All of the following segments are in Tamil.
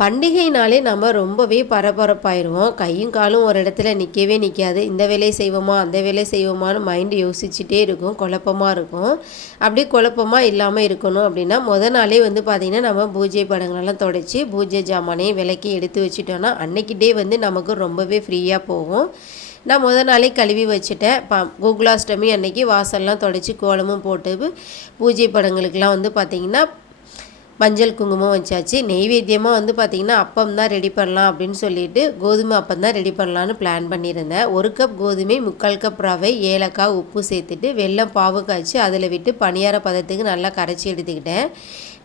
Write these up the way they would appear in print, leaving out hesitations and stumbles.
பண்டிகைனாலே நம்ம ரொம்பவே பரபரப்பாயிருவோம். கையும் காலும் ஒரு இடத்துல நிற்கவே நிற்காது. இந்த வேலையை செய்வோமா அந்த வேலையை செய்வோமான்னு மைண்டு யோசிச்சுட்டே இருக்கும். குழப்பமாக இருக்கும். அப்படியே குழப்பமாக இல்லாமல் இருக்கணும் அப்படின்னா நாளே வந்து பார்த்திங்கன்னா நம்ம பூஜை படங்களெல்லாம் தொடச்சி பூஜை ஜாமானையும் விளக்கி எடுத்து வச்சுட்டோன்னா அன்னைக்கு டே வந்து நமக்கு ரொம்பவே ஃப்ரீயாக போகும். நான் நாளே கழுவி வச்சுட்டேன். கோகுலாஷ்டமி அன்னைக்கு வாசல்லாம் தொடச்சி கோலமும் போட்டு பூஜை படங்களுக்கெல்லாம் வந்து பார்த்திங்கன்னா மஞ்சள் குங்குமம் வச்சாச்சு. நெய்வேத்தியமாக வந்து பார்த்திங்கன்னா அப்பம் தான் ரெடி பண்ணலாம் அப்படின்னு சொல்லிட்டு கோதுமை அப்பம் தான் ரெடி பண்ணலான்னு பிளான் பண்ணியிருந்தேன். 1 கப் கோதுமை, 3/4 கப் ரவை, ஏலக்காய், உப்பு சேர்த்துட்டு வெல்லம் பாவு காய்ச்சி அதில் விட்டு பணியார பதத்துக்கு நல்லா கரைச்சி எடுத்துக்கிட்டேன்.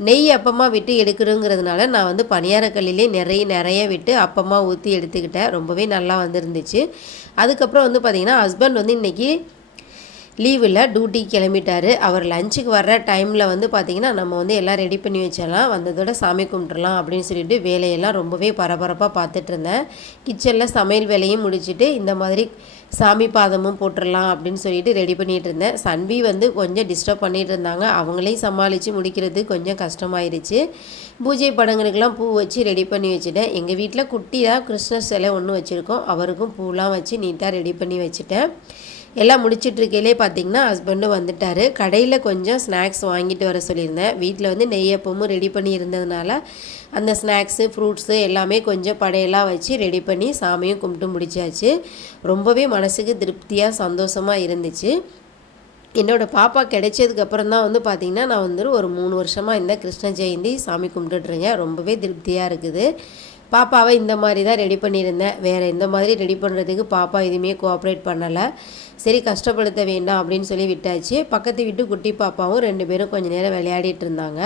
நெய் அப்பமாக விட்டு எடுக்கணுங்கிறதுனால நான் வந்து பணியாரக்கல்லிலே நிறைய விட்டு அப்பமாக ஊற்றி எடுத்துக்கிட்டேன். ரொம்பவே நல்லா வந்துருந்துச்சு. அதுக்கப்புறம் வந்து பார்த்திங்கன்னா ஹஸ்பண்ட் வந்து இன்றைக்கி லீவில் டியூட்டிக்கு கிளம்பிட்டார். அவர் லஞ்சுக்கு வர்ற டைமில் வந்து பார்த்திங்கன்னா நம்ம வந்து எல்லாம் ரெடி பண்ணி வச்சிடலாம், வந்ததோட சாமி கும்பிட்றலாம் அப்படின்னு சொல்லிட்டு வேலையெல்லாம் ரொம்பவே பரபரப்பாக பார்த்துட்டு இருந்தேன். கிச்சனில் சமையல் வேலையும் முடிச்சுட்டு இந்த மாதிரி சாமி பாதமும் போட்டுடலாம் அப்படின்னு சொல்லிட்டு ரெடி பண்ணிகிட்டு இருந்தேன். சன்வி வந்து கொஞ்சம் டிஸ்டர்ப் பண்ணிகிட்டு இருந்தாங்க. அவங்களையும் சமாளித்து முடிக்கிறது கொஞ்சம் கஷ்டமாயிருச்சு. பூஜை படங்களுக்கெல்லாம் பூ வச்சு ரெடி பண்ணி வச்சுட்டேன். எங்கள் வீட்டில் குட்டியாக கிருஷ்ணர் சிலை ஒன்று வச்சுருக்கோம். அவருக்கும் பூலாம் வச்சு நீட்டாக ரெடி பண்ணி வச்சுட்டேன். எல்லாம் முடிச்சிட்ருக்கையிலே பார்த்திங்கன்னா ஹஸ்பண்டும் வந்துட்டார். கடையில் கொஞ்சம் ஸ்நாக்ஸ் வாங்கிட்டு வர சொல்லியிருந்தேன். வீட்டில் வந்து நெய்யப்பமும் ரெடி பண்ணி இருந்ததுனால அந்த ஸ்நாக்ஸு ஃப்ரூட்ஸு எல்லாமே கொஞ்சம் படையெல்லாம் வச்சு ரெடி பண்ணி சாமியும் கும்பிட்டு முடிச்சாச்சு. ரொம்பவே மனசுக்கு திருப்தியாக சந்தோஷமாக இருந்துச்சு. என்னோடய பாப்பா கிடைச்சதுக்கப்புறம் தான் வந்து பார்த்திங்கன்னா நான் வந்து ஒரு 3 வருஷமாக இந்த கிருஷ்ண ஜெயந்தி சாமி கும்பிட்டுட்ருக்கேன். ரொம்பவே திருப்தியாக இருக்குது. பாப்பாவை இந்த மாதிரி தான் ரெடி பண்ணியிருந்தேன். வேறு எந்த மாதிரி ரெடி பண்ணுறதுக்கு பாப்பா எதுவுமே கோஆப்ரேட் பண்ணலை. சரி கஷ்டப்படுத்த வேண்டாம் அப்படின்னு சொல்லி விட்டாச்சு. பக்கத்து வீட்டு குட்டி பாப்பாவும் 2 பேரும் கொஞ்சம் நேரம் விளையாடிட்டு இருந்தாங்க.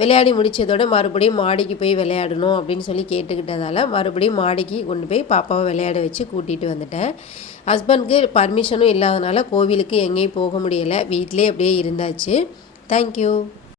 விளையாடி முடித்ததோடு மறுபடியும் மாடிக்கு போய் விளையாடணும் அப்படின்னு சொல்லி கேட்டுக்கிட்டதால் மறுபடியும் மாடிக்கு கொண்டு போய் பாப்பாவை விளையாட வச்சு கூட்டிகிட்டு வந்துட்டேன். ஹஸ்பண்ட்க்கு பர்மிஷனும் இல்லாதனால கோவிலுக்கு எங்கேயும் போக முடியலை. வீட்டிலே அப்படியே இருந்தாச்சு. தேங்க்யூ.